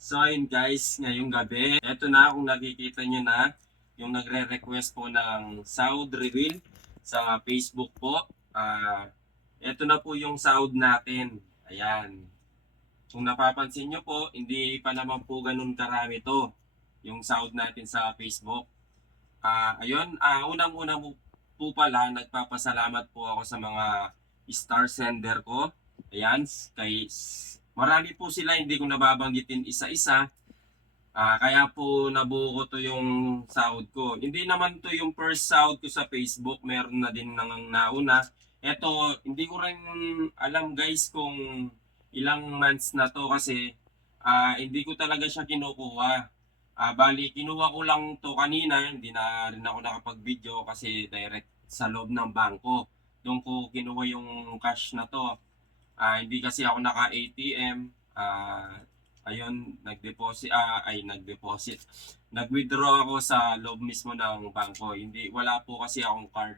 So ayun guys, ngayong gabi, eto na kung nakikita nyo na yung nagre-request po ng sahod reveal sa Facebook po. Eto na po yung sahod natin. Ayan. Kung napapansin nyo po, hindi pa naman po ganun karami to yung sahod natin sa Facebook. Unang-una po pala, nagpapasalamat po ako sa mga star sender ko. Ayan, marami po sila, hindi ko nababanggitin isa-isa. Kaya po nabuo ko to yung sahod ko. Hindi naman to yung first sahod ko sa Facebook, meron na din nang nauna. Eto, hindi ko rin alam guys kung ilang months na to kasi hindi ko talaga siya kinukuha. Bali, kinuha ko lang to kanina, hindi na rin ako nakapag-video kasi direct sa loob ng bangko. Doon ko kinuha yung cash na to. Hindi kasi ako naka-ATM. Ayun, nag-deposit. Nag-withdraw ako sa loob mismo ng bangko. Hindi, wala po kasi akong card.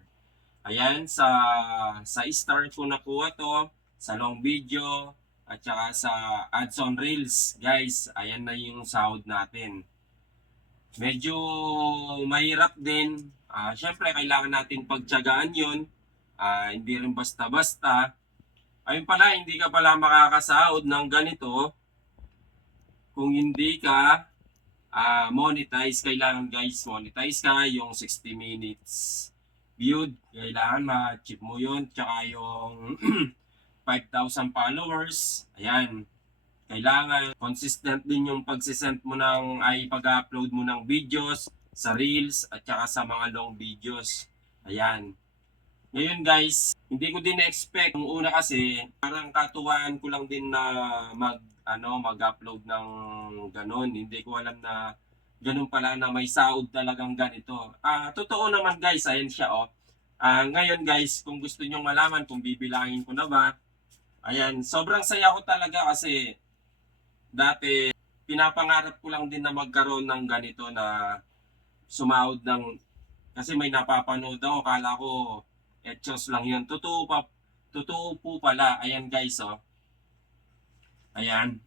Ayan, sa start ko nakuha to, sa long video, at saka sa ads on reels. Guys, ayan na yung sahod natin. Medyo mahirap din. Syempre, kailangan natin pagtiyagaan yun. Hindi rin basta-basta. Ayun pala, hindi ka pala makakasahod ng ganito kung hindi ka monetize. Kailangan guys, monetize ka yung 60 minutes viewed. Kailangan ma-achieve mo yun. Tsaka yung 5,000 followers. Ayan. Kailangan consistent din yung pagsisend mo pag-upload mo ng videos sa reels at saka sa mga long videos. Ayan. Ngayon guys, hindi ko din na-expect. Yung una kasi, parang katuwaan ko lang din na mag-upload ng ganun. Hindi ko alam na ganun pala na may sahod talagang ganito. Totoo naman guys, ayan siya oh. Ngayon guys, kung gusto nyo malaman kung bibilangin ko na ba, ayan, sobrang saya ko talaga kasi dati pinapangarap ko lang din na magkaroon ng ganito na sumahod ng kasi may napapanood ako, kala ko etchos lang yun. Totoo po pala. Ayan guys, oh. Ayan.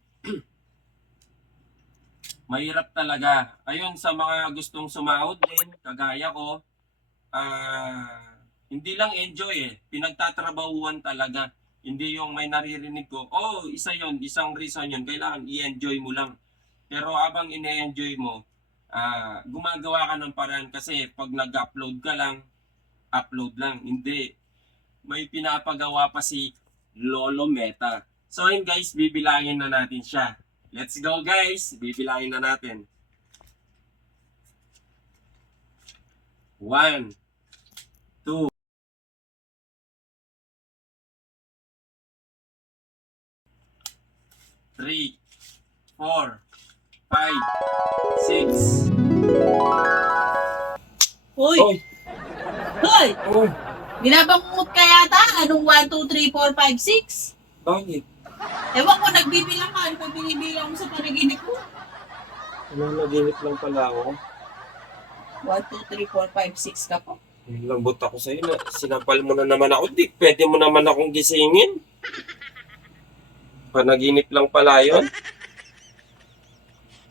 Mahirap talaga. Ayun, sa mga gustong sumahod din, kagaya ko, hindi lang enjoy eh. Pinagtatrabahuan talaga. Hindi yung may naririnig ko, oh, isa yon, isang reason yun. Kailangan i-enjoy mo lang. Pero habang ine-enjoy mo, gumagawa ka ng paraan kasi pag nag-upload ka lang, upload lang. Hindi. May pinapagawa pa si Lolo Meta. So yun guys, bibilangin na natin siya. Let's go guys, bibilangin na natin. 1, 2, 3, 4, 5, 6. Uy! Oy! Hoy! Oh! Binabangungot ka yata? Anong 1, 2, 3, 4, 5, 6? Bakit? Ewan ko, nagbibilang ka. Ano pa binibilang mo sa panaginip mo? Naginip lang pala ako. 1, 2, 3, 4, 5, 6 ka po. Lambot ako sa'yo na sinampal mo na naman ako. Di, pwede mo naman akong gisingin. Panaginip lang pala yun.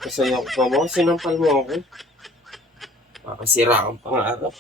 Masaya ko pa mo, sinampal mo ako. Makasira ang pangarap.